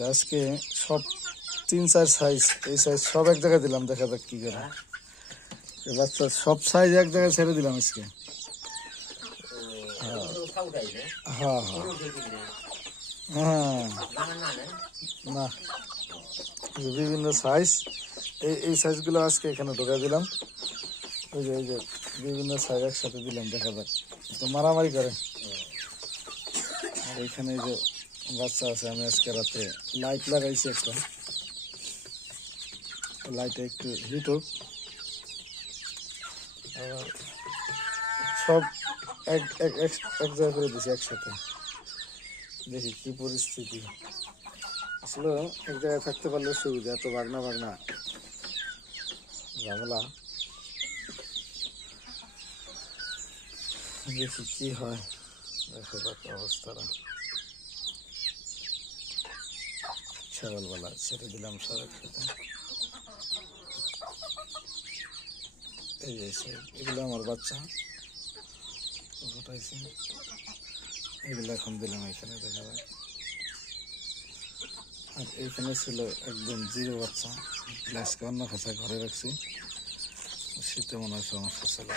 আজকে সব 3-4 সাইজ, এই সাইজ সব এক জায়গায় দিলাম, দেখা যাক কি করে। বাচ্চা সব সাইজ এক জায়গায় ছেড়ে দিলাম আজকে। হ্যাঁ হ্যাঁ হ্যাঁ, না বিভিন্ন সাইজ, এই সাইজগুলো আজকে এখানে ঢোকা দিলাম। এই যে বিভিন্ন সাইজ একসাথে দিলাম, দেখা যাক। তো মারামারি করে। আর এখানে এই যে বাচ্চা আছে, আমি আজকে রাত্রে লাইট লাগাইছি একটা, লাইটে একটু হিট হোক। আবার সব এক এক এক এক জায়গায় করে দিছি একসাথে, দেখি কি পরিস্থিতি। আসলে এক জায়গায় থাকতে পারলে সুবিধা, এত বাগনা বাগনা ঝামেলা। দেখি কি হয়, দেখা যাক অবস্থাটা। সকালবেলা ছেড়ে দিলাম সব একসাথে। এই যে এগুলো আমার বাচ্চা ফোটাইছে, এগুলো এখন দিলাম এখানে, দেখা যাক। আর এইখানে ছিল একদম জিরো বাচ্চা, গ্লাসকে অন্য খাঁচায় ঘরে রাখছি, শীতে মনে হয় সমস্যা ছিল।